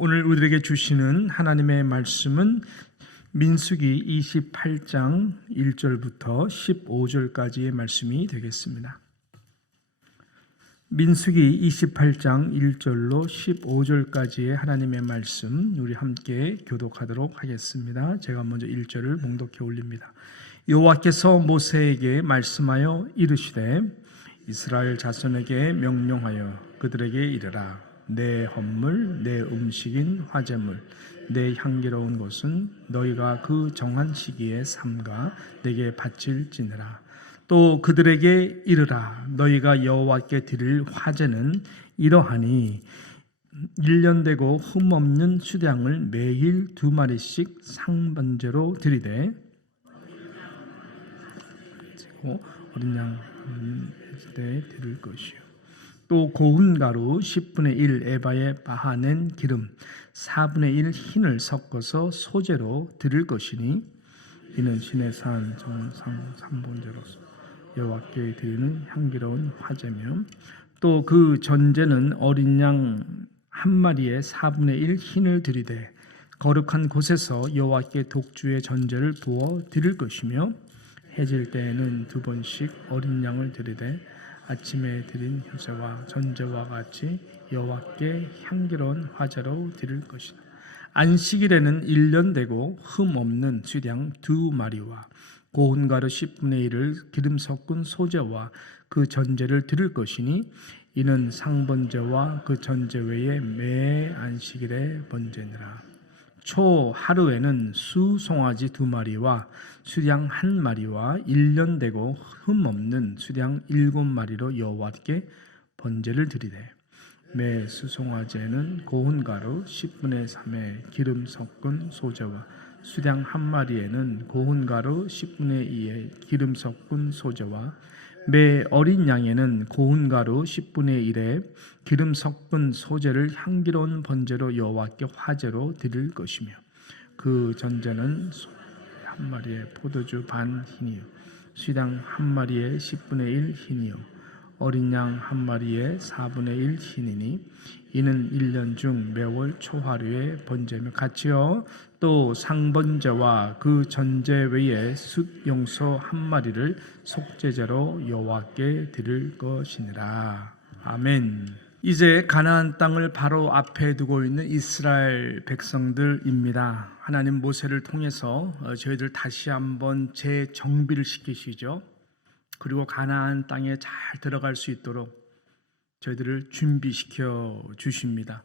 오늘 우리에게 주시는 하나님의 말씀은 민수기 28장 1절부터 15절까지의 말씀이 되겠습니다. 민수기 28장 1절로 15절까지의 하나님의 말씀 우리 함께 교독하도록 하겠습니다. 제가 먼저 1절을 봉독해 올립니다. 여호와께서 모세에게 말씀하여 이르시되 이스라엘 자손에게 명령하여 그들에게 이르라. 내 헌물, 내 음식인 화제물, 내 향기로운 것은 너희가 그 정한 시기에 삼가 내게 바칠지니라. 또 그들에게 이르라. 너희가 여호와께 드릴 화제는 이러하니 1년 되고 흠없는 수량을 매일 2마리씩 상번제로 드리되 어린 양 때 드릴 것이요. 또 고운 가루 10분의 1 에바에 빻아낸 기름 4분의 1 흰을 섞어서 소제로 드릴 것이니 이는 신의 산 정상 3번제로서 여호와께 드리는 향기로운 화제며 또 그 전제는 어린 양 한 마리에 4분의 1 흰을 드리되 거룩한 곳에서 여호와께 독주의 전제를 부어 드릴 것이며 해질 때에는 2번씩 어린 양을 드리되 아침에 드린 효제와 전제와 같이 여호와께 향기로운 화제로 드릴 것이다. 안식일에는 1년 되고 흠 없는 수량 2마리와 고운 가루 10분의 1을 기름 섞은 소제와 그 전제를 드릴 것이니 이는 상번제와 그 전제 외에 매 안식일에 번제니라. 초 하루에는 수 송아지 2마리와 수량 1마리와 1년 되고 흠 없는 수량 7마리로 여호와께 번제를 드리되 매 수송아지에는 고운 가루 10분의 3에 기름 섞은 소제와 수량 1마리에는 고운 가루 10분의 2에 기름 섞은 소제와 매 어린 양에는 고운 가루 10분의 1에 기름 섞은 소제를 향기로운 번제로 여호와께 화제로 드릴 것이며 그 전제는 소 1마리에 포도주 반 흰이요 수량 1마리에 10분의 1 흰이요 어린 양 1마리에 4분의 1 흰이니 이는 1년 중 매월 초하루에 번제며 같이요. 또 상번제와 그 전제 외에 숫 용소 1마리를 속죄제로 여호와께 드릴 것이니라. 아멘. 이제 가나안 땅을 바로 앞에 두고 있는 이스라엘 백성들입니다. 하나님 모세를 통해서 저희들 다시 한번 재정비를 시키시죠. 그리고 가나안 땅에 잘 들어갈 수 있도록 저희들을 준비시켜 주십니다.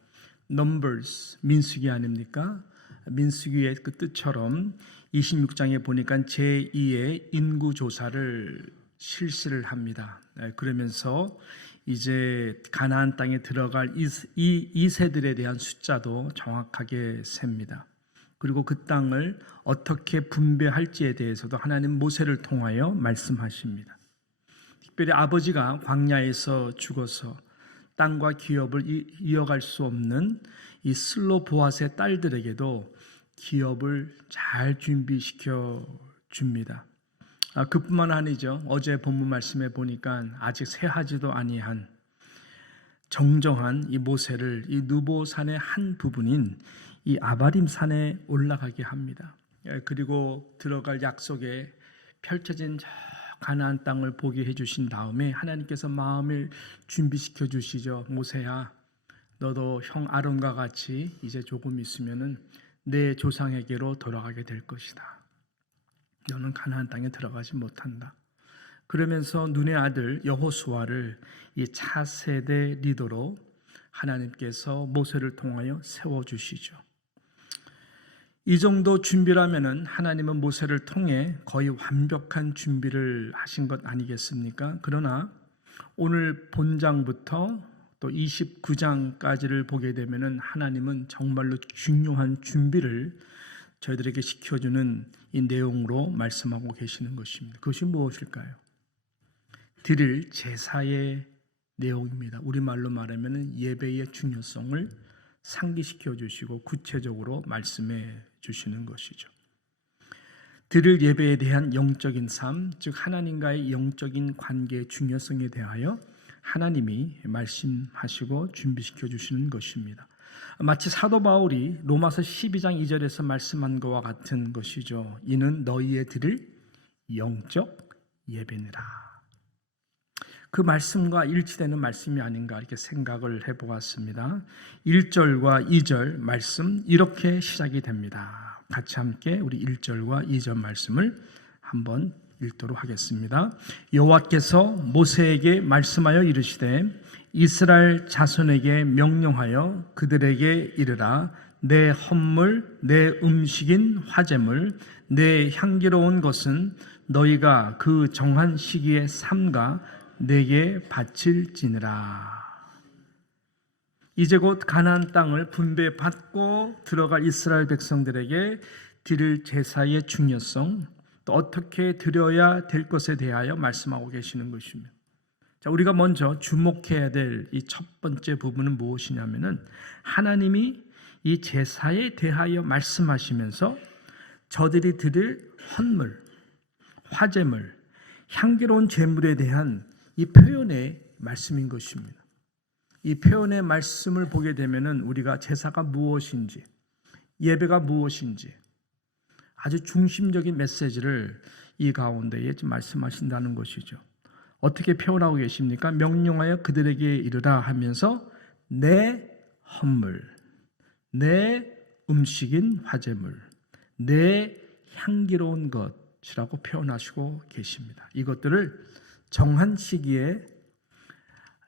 Numbers, 민수기 아닙니까? 민수기의 그 뜻처럼 26장에 보니까 제2의 인구조사를 실시를 합니다. 그러면서 이제 가나안 땅에 들어갈 이 세들에 대한 숫자도 정확하게 셉니다. 그리고 그 땅을 어떻게 분배할지에 대해서도 하나님 모세를 통하여 말씀하십니다. 특별히 아버지가 광야에서 죽어서 땅과 기업을 이어갈 수 없는 이 슬로보앗의 딸들에게도 기업을 잘 준비시켜 줍니다. 그뿐만 아니죠. 어제 본문 말씀에 보니까 아직 새하지도 아니한 정정한 이 모세를 이 느보산의 한 부분인 이 아바림 산에 올라가게 합니다. 그리고 들어갈 약속에 펼쳐진 가나안 땅을 보게 해주신 다음에 하나님께서 마음을 준비시켜 주시죠. 모세야, 너도 형 아론과 같이 이제 조금 있으면은 내 조상에게로 돌아가게 될 것이다. 너는 가나안 땅에 들어가지 못한다. 그러면서 눈의 아들 여호수아를 이 차세대 리더로 하나님께서 모세를 통하여 세워주시죠. 이 정도 준비라면은 하나님은 모세를 통해 거의 완벽한 준비를 하신 것 아니겠습니까? 그러나 오늘 본장부터 또 29장까지를 보게 되면은 하나님은 정말로 중요한 준비를 저희들에게 시켜주는 이 내용으로 말씀하고 계시는 것입니다. 그것이 무엇일까요? 드릴 제사의 내용입니다. 우리말로 말하면 예배의 중요성을 상기시켜 주시고 구체적으로 말씀해 주시는 것이죠. 드릴 예배에 대한 영적인 삶, 즉 하나님과의 영적인 관계의 중요성에 대하여 하나님이 말씀하시고 준비시켜 주시는 것입니다. 마치 사도 바울이 로마서 12장 2절에서 말씀한 것과 같은 것이죠. 이는 너희의 드릴 영적 예배니라. 그 말씀과 일치되는 말씀이 아닌가 이렇게 생각을 해보았습니다. 1절과 2절 말씀 이렇게 시작이 됩니다. 같이 함께 우리 1절과 2절 말씀을 한번 읽도록 하겠습니다. 여호와께서 모세에게 말씀하여 이르시되 이스라엘 자손에게 명령하여 그들에게 이르라. 내 헌물 내 음식인 화제물 내 향기로운 것은 너희가 그 정한 시기에 삼가 내게 바칠지니라. 이제 곧 가나안 땅을 분배받고 들어갈 이스라엘 백성들에게 드릴 제사의 중요성, 또 어떻게 드려야 될 것에 대하여 말씀하고 계시는 것입니다. 자, 우리가 먼저 주목해야 될 이 첫 번째 부분은 무엇이냐면은 하나님이 이 제사에 대하여 말씀하시면서 저들이 드릴 헌물, 화제물, 향기로운 제물에 대한 이 표현의 말씀인 것입니다. 이 표현의 말씀을 보게 되면은 우리가 제사가 무엇인지, 예배가 무엇인지 아주 중심적인 메시지를 이 가운데에 말씀하신다는 것이죠. 어떻게 표현하고 계십니까? 명령하여 그들에게 이르라 하면서 내 헌물, 내 음식인 화제물, 내 향기로운 것이라고 표현하시고 계십니다. 이것들을 정한 시기에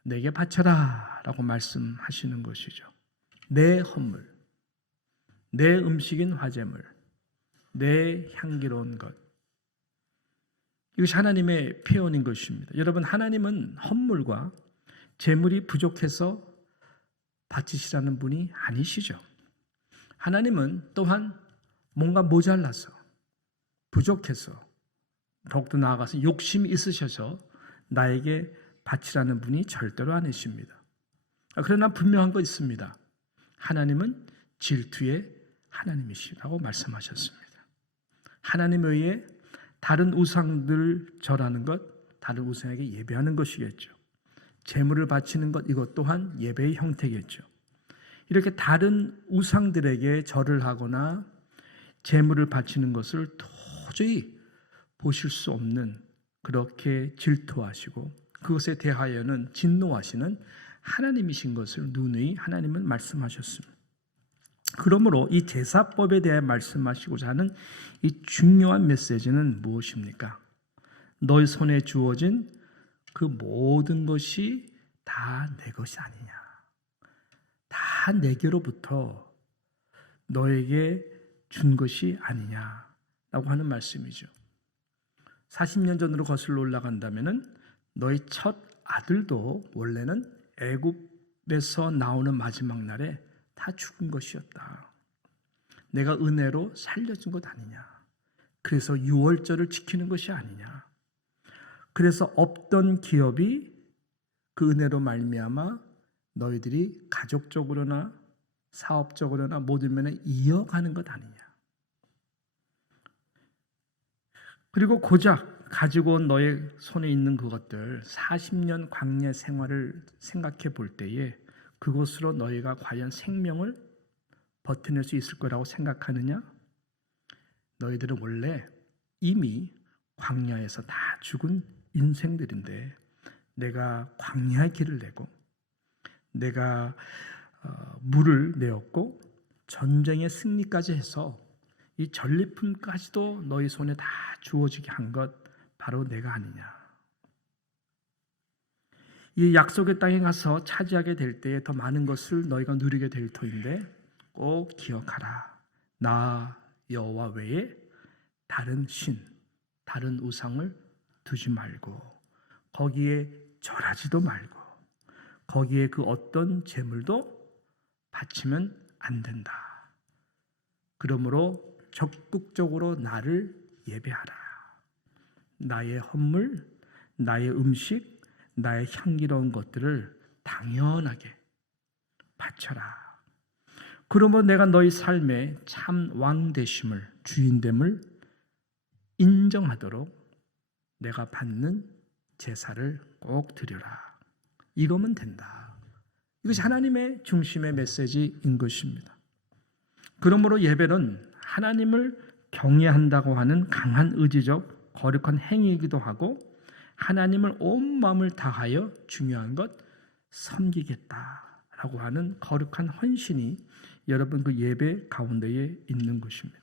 내게 바쳐라 라고 말씀하시는 것이죠. 내 헌물, 내 음식인 화제물, 내 향기로운 것. 이것이 하나님의 표현인 것입니다. 여러분, 하나님은 헌물과 제물이 부족해서 바치시라는 분이 아니시죠. 하나님은 또한 뭔가 모자라서 부족해서 더욱더 나아가서 욕심이 있으셔서 나에게 바치라는 분이 절대로 아니십니다. 그러나 분명한 거 있습니다. 하나님은 질투의 하나님이시라고 말씀하셨습니다. 하나님에 의해 다른 우상들을 절하는 것, 다른 우상에게 예배하는 것이겠죠. 제물을 바치는 것, 이것 또한 예배의 형태겠죠. 이렇게 다른 우상들에게 절을 하거나 제물을 바치는 것을 도저히 보실 수 없는, 그렇게 질투하시고 그것에 대하여는 진노하시는 하나님이신 것을 누누이 하나님은 말씀하셨습니다. 그러므로 이 제사법에 대해 말씀하시고자 하는 이 중요한 메시지는 무엇입니까? 너희 손에 주어진 그 모든 것이 다 내 것이 아니냐, 다 내게로부터 너에게 준 것이 아니냐라고 하는 말씀이죠. 40년 전으로 거슬러 올라간다면은 너희 첫 아들도 원래는 애굽에서 나오는 마지막 날에 다 죽은 것이었다. 내가 은혜로 살려준 것 아니냐. 그래서 유월절을 지키는 것이 아니냐. 그래서 없던 기업이 그 은혜로 말미암아 너희들이 가족적으로나 사업적으로나 모든 면에 이어가는 것 아니냐. 그리고 고작 가지고 온 너의 손에 있는 그것들 40년 광야 생활을 생각해 볼 때에 그것으로 너희가 과연 생명을 버텨낼 수 있을 거라고 생각하느냐? 너희들은 원래 이미 광야에서 다 죽은 인생들인데 내가 광야의 길을 내고 내가 물을 내었고 전쟁의 승리까지 해서 이 전리품까지도 너희 손에 다 주어지게 한 것 바로 내가 아니냐. 이 약속의 땅에 가서 차지하게 될 때에 더 많은 것을 너희가 누리게 될 터인데 꼭 기억하라. 나 여호와 외에 다른 신, 다른 우상을 두지 말고 거기에 절하지도 말고 거기에 그 어떤 제물도 바치면 안 된다. 그러므로 적극적으로 나를 예배하라. 나의 헌물, 나의 음식, 나의 향기로운 것들을 당연하게 바쳐라. 그러면 내가 너희 삶의 참 왕되심을, 주인됨을 인정하도록 내가 받는 제사를 꼭 드려라. 이거면 된다. 이것이 하나님의 중심의 메시지인 것입니다. 그러므로 예배는 하나님을 경외한다고 하는 강한 의지적 거룩한 행위이기도 하고 하나님을 온 마음을 다하여 중요한 것 섬기겠다라고 하는 거룩한 헌신이 여러분 그 예배 가운데에 있는 것입니다.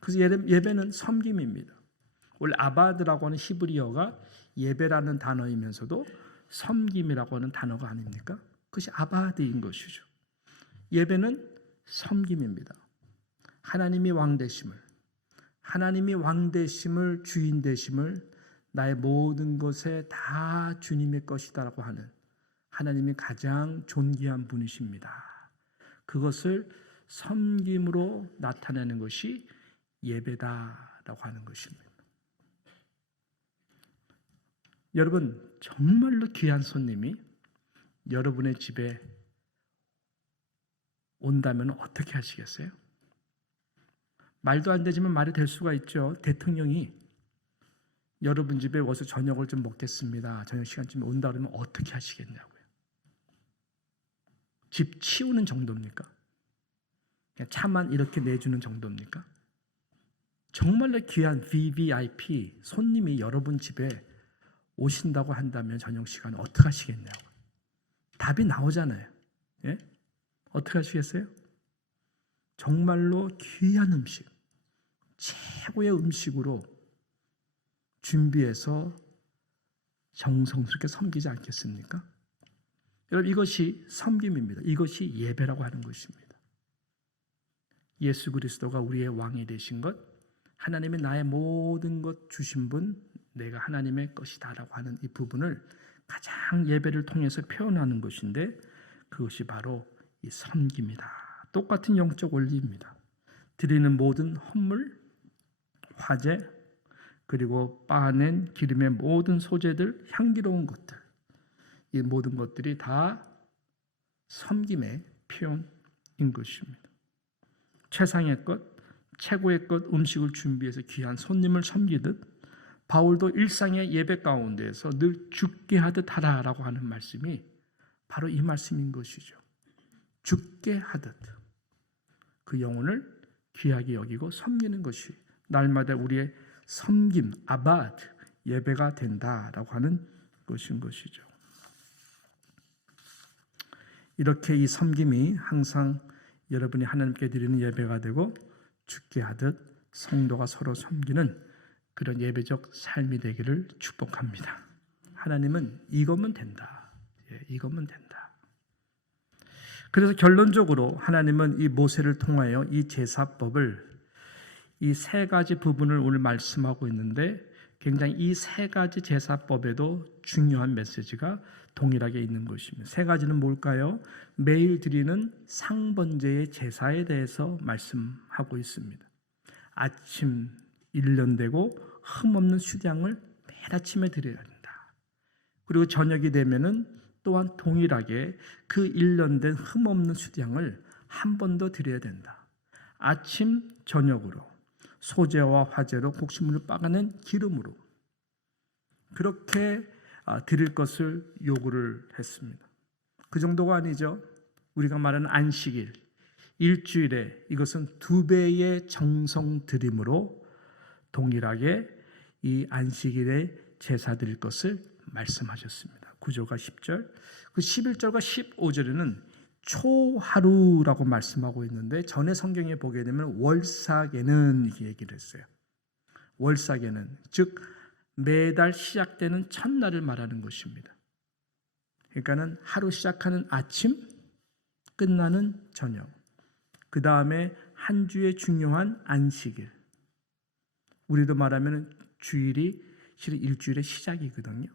그래서 예배는 섬김입니다. 원래 아바드라고 하는 히브리어가 예배라는 단어이면서도 섬김이라고 하는 단어가 아닙니까? 그것이 아바드인 것이죠. 예배는 섬김입니다. 하나님이 왕 되심을 주인 되심을 나의 모든 것에 다 주님의 것이다라고 하는 하나님이 가장 존귀한 분이십니다. 그것을 섬김으로 나타내는 것이 예배다라고 하는 것입니다. 여러분, 정말로 귀한 손님이 여러분의 집에 온다면 어떻게 하시겠어요? 말도 안 되지만 말이 될 수가 있죠. 대통령이 여러분 집에 와서 저녁을 좀 먹겠습니다. 저녁 시간쯤에 온다 그러면 어떻게 하시겠냐고요. 집 치우는 정도입니까? 그냥 차만 이렇게 내주는 정도입니까? 정말로 귀한 VVIP 손님이 여러분 집에 오신다고 한다면 저녁 시간에 어떻게 하시겠냐고. 답이 나오잖아요. 예? 어떻게 하시겠어요? 정말로 귀한 음식, 최고의 음식으로 준비해서 정성스럽게 섬기지 않겠습니까? 여러분, 이것이 섬김입니다. 이것이 예배라고 하는 것입니다. 예수 그리스도가 우리의 왕이 되신 것, 하나님이 나의 모든 것 주신 분, 내가 하나님의 것이다라고 하는 이 부분을 가장 예배를 통해서 표현하는 것인데 그것이 바로 이 섬김이다. 똑같은 영적 원리입니다. 드리는 모든 헌물, 화제, 그리고 빻아낸 기름의 모든 소재들, 향기로운 것들, 이 모든 것들이 다 섬김의 표현인 것입니다. 최상의 것, 최고의 것 음식을 준비해서 귀한 손님을 섬기듯 바울도 일상의 예배 가운데에서 늘 죽게 하듯 하라라고 하는 말씀이 바로 이 말씀인 것이죠. 죽게 하듯 그 영혼을 귀하게 여기고 섬기는 것이 날마다 우리의 섬김, 아바드, 예배가 된다라고 하는 것인 것이죠. 이렇게 이 섬김이 항상 여러분이 하나님께 드리는 예배가 되고 죽게 하듯 성도가 서로 섬기는 그런 예배적 삶이 되기를 축복합니다. 하나님은 이것만 된다. 이것만 된다. 그래서 결론적으로 하나님은 이 모세를 통하여 이 제사법을 이 세 가지 부분을 오늘 말씀하고 있는데 굉장히 이 세 가지 제사법에도 중요한 메시지가 동일하게 있는 것입니다. 세 가지는 뭘까요? 매일 드리는 상번제의 제사에 대해서 말씀하고 있습니다. 아침 일련되고 흠없는 수량을 매일 아침에 드려야 된다. 그리고 저녁이 되면은 또한 동일하게 그 일련된 흠없는 수량을 한 번 더 드려야 된다. 아침 저녁으로 소재와 화재로 곡식물을 빻아낸 기름으로 그렇게 드릴 것을 요구를 했습니다. 그 정도가 아니죠. 우리가 말하는 안식일, 일주일에 이것은 2배의 정성 드림으로 동일하게 이 안식일에 제사 드릴 것을 말씀하셨습니다. 9절과 10절, 그 11절과 15절에는 초하루라고 말씀하고 있는데 전에 성경에 보게 되면 월사계는 이렇게 얘기를 했어요. 월사계는 즉 매달 시작되는 첫날을 말하는 것입니다. 그러니까는 하루 시작하는 아침, 끝나는 저녁, 그 다음에 한 주의 중요한 안식일. 우리도 말하면 주일이 실은 일주일의 시작이거든요.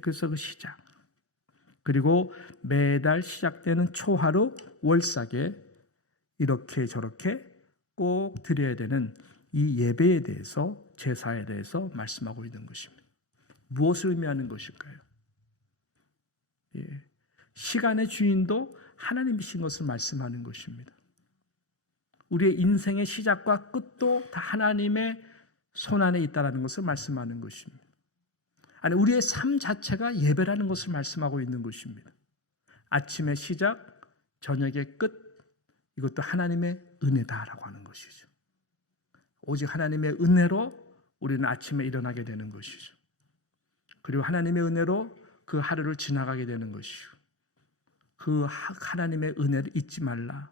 그래서 그 시작. 그리고 매달 시작되는 초하루, 월사계 이렇게 저렇게 꼭 드려야 되는 이 예배에 대해서 제사에 대해서 말씀하고 있는 것입니다. 무엇을 의미하는 것일까요? 시간의 주인도 하나님이신 것을 말씀하는 것입니다. 우리의 인생의 시작과 끝도 다 하나님의 손 안에 있다는 것을 말씀하는 것입니다. 아니, 우리의 삶 자체가 예배라는 것을 말씀하고 있는 것입니다. 아침의 시작, 저녁의 끝, 이것도 하나님의 은혜다라고 하는 것이죠. 오직 하나님의 은혜로 우리는 아침에 일어나게 되는 것이죠. 그리고 하나님의 은혜로 그 하루를 지나가게 되는 것이죠. 그 하나님의 은혜를 잊지 말라.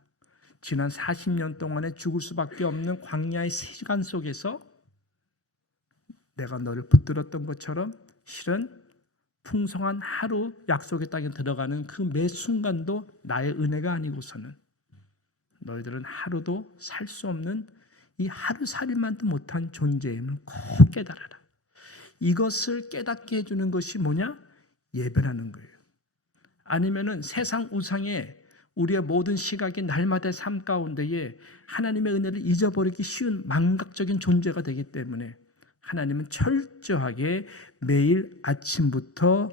지난 40년 동안에 죽을 수밖에 없는 광야의 시간 속에서 내가 너를 붙들었던 것처럼 실은 풍성한 하루 약속의 땅에 들어가는 그 매 순간도 나의 은혜가 아니고서는 너희들은 하루도 살 수 없는 이 하루살이만도 못한 존재임을 꼭 깨달아라. 이것을 깨닫게 해주는 것이 뭐냐? 예배라는 거예요. 아니면은 세상 우상에 우리의 모든 시각이 날마다의 삶 가운데에 하나님의 은혜를 잊어버리기 쉬운 망각적인 존재가 되기 때문에 하나님은 철저하게 매일 아침부터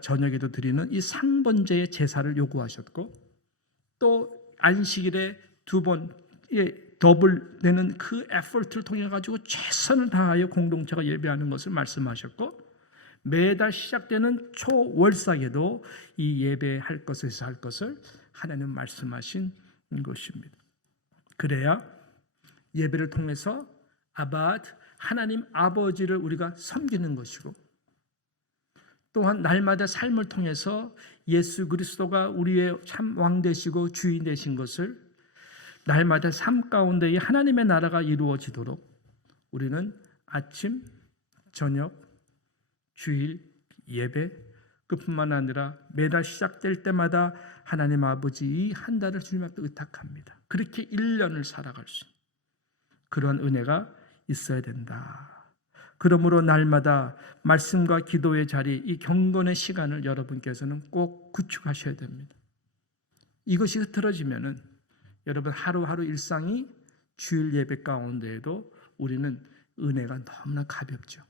저녁에도 드리는 이 상번제의 제사를 요구하셨고, 또 안식일에 두 번의 더블 되는 그 에포트를 통해 가지고 최선을 다하여 공동체가 예배하는 것을 말씀하셨고, 매달 시작되는 초월삭에도 이 예배할 것에서 할 것을 하나님 말씀하신 것입니다. 그래야 예배를 통해서 아바드 하나님 아버지를 우리가 섬기는 것이고, 또한 날마다 삶을 통해서 예수 그리스도가 우리의 참 왕 되시고 주인 되신 것을 날마다 삶 가운데에 하나님의 나라가 이루어지도록 우리는 아침, 저녁, 주일, 예배, 그뿐만 아니라 매달 시작될 때마다 하나님 아버지 이 한 달을 주님 앞에 의탁합니다. 그렇게 1년을 살아갈 수 있는 그런 은혜가 있어야 된다. 그러므로 날마다 말씀과 기도의 자리, 이 경건의 시간을 여러분께서는 꼭 구축하셔야 됩니다. 이것이 흐트러지면은 여러분 하루하루 일상이 주일 예배 가운데에도 우리는 은혜가 너무나 가볍죠.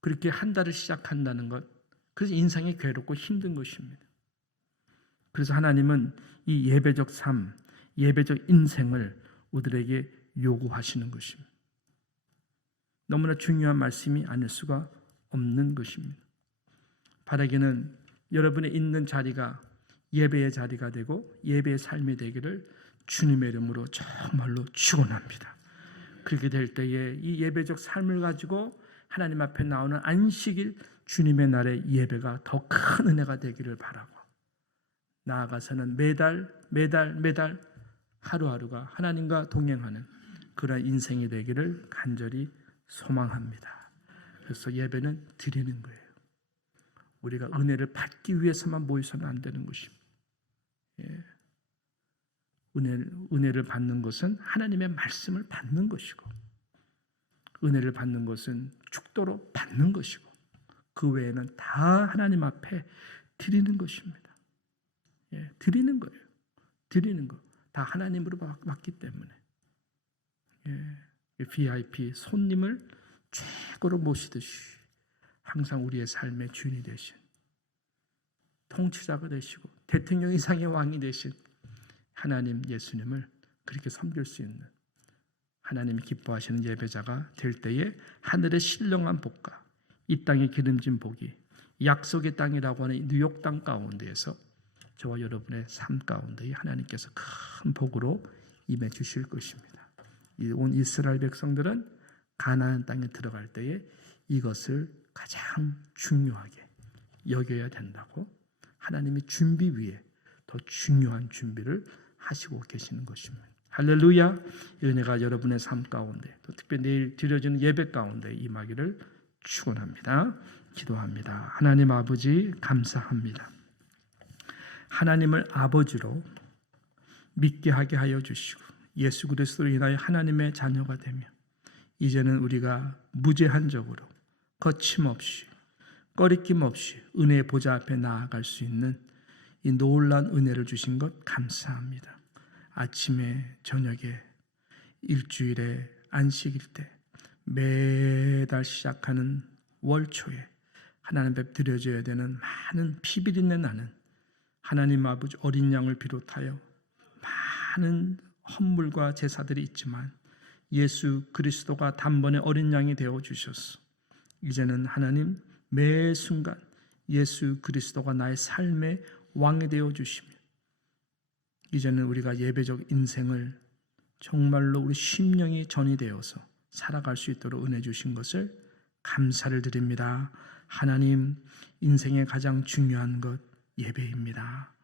그렇게 한 달을 시작한다는 것, 그래서 인생이 괴롭고 힘든 것입니다. 그래서 하나님은 이 예배적 삶, 예배적 인생을 우리에게 요구하시는 것입니다. 너무나 중요한 말씀이 아닐 수가 없는 것입니다. 바라기는 여러분의 있는 자리가 예배의 자리가 되고 예배의 삶이 되기를 주님의 이름으로 정말로 축원합니다. 그렇게 될 때에 이 예배적 삶을 가지고 하나님 앞에 나오는 안식일 주님의 날의 예배가 더 큰 은혜가 되기를 바라고, 나아가서는 매달 하루하루가 하나님과 동행하는 그런 인생이 되기를 간절히 소망합니다. 그래서 예배는 드리는 거예요. 우리가 은혜를 받기 위해서만 모여서는 안 되는 것입니다. 예. 은혜를 받는 것은 하나님의 말씀을 받는 것이고, 은혜를 받는 것은 축도로 받는 것이고, 그 외에는 다 하나님 앞에 드리는 것입니다. 예, 드리는 거예요. 드리는 거. 다 하나님으로 받기 때문에. 예, VIP 손님을 최고로 모시듯이 항상 우리의 삶의 주인이 되신, 통치자가 되시고 대통령 이상의 왕이 되신 하나님 예수님을 그렇게 섬길 수 있는, 하나님이 기뻐하시는 예배자가 될 때에 하늘의 신령한 복과 이 땅의 기름진 복이 약속의 땅이라고 하는 뉴욕 땅 가운데에서 저와 여러분의 삶 가운데 하나님께서 큰 복으로 임해 주실 것입니다. 온 이스라엘 백성들은 가나안 땅에 들어갈 때에 이것을 가장 중요하게 여겨야 된다고 하나님이 준비 위에 더 중요한 준비를 하시고 계시는 것입니다. 할렐루야. 은혜가 여러분의 삶 가운데, 또 특별히 내일 드려지는 예배 가운데 임하기를 축원합니다. 기도합니다. 하나님 아버지 감사합니다. 하나님을 아버지로 믿게 하게 하여 주시고 예수 그리스도로 인하여 하나님의 자녀가 되며 이제는 우리가 무제한적으로 거침없이 꺼리낌 없이 은혜의 보좌 앞에 나아갈 수 있는 이 놀라운 은혜를 주신 것 감사합니다. 아침에 저녁에 일주일에 안식일 때 매달 시작하는 월초에 하나님 앞에 드려져야 되는 많은 피비린내 나는 하나님 아버지 어린 양을 비롯하여 많은 헌물과 제사들이 있지만 예수 그리스도가 단번에 어린 양이 되어 주셨어. 이제는 하나님 매 순간 예수 그리스도가 나의 삶의 왕이 되어 주시며 이제는 우리가 예배적 인생을 정말로 우리 심령이 전이 되어서 살아갈 수 있도록 은혜 주신 것을 감사를 드립니다. 하나님, 인생의 가장 중요한 것 예배입니다.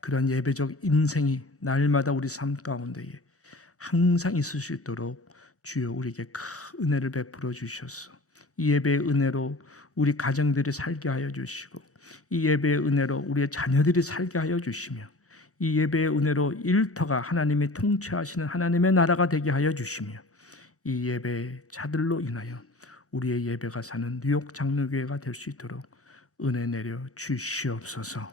그런 예배적 인생이 날마다 우리 삶 가운데에 항상 있을 수 있도록 주여 우리에게 큰 은혜를 베풀어 주셔서 이 예배의 은혜로 우리 가정들이 살게 하여 주시고 이 예배의 은혜로 우리의 자녀들이 살게 하여 주시며 이 예배의 은혜로 일터가 하나님이 통치하시는 하나님의 나라가 되게 하여 주시며 이 예배의 자들로 인하여 우리의 예배가 사는 뉴욕 장로교회가 될 수 있도록 은혜 내려 주시옵소서.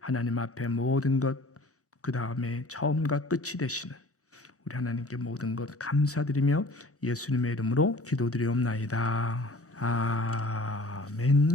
하나님 앞에 모든 것 그 다음에 처음과 끝이 되시는 우리 하나님께 모든 것 감사드리며 예수님의 이름으로 기도드리옵나이다. 아멘.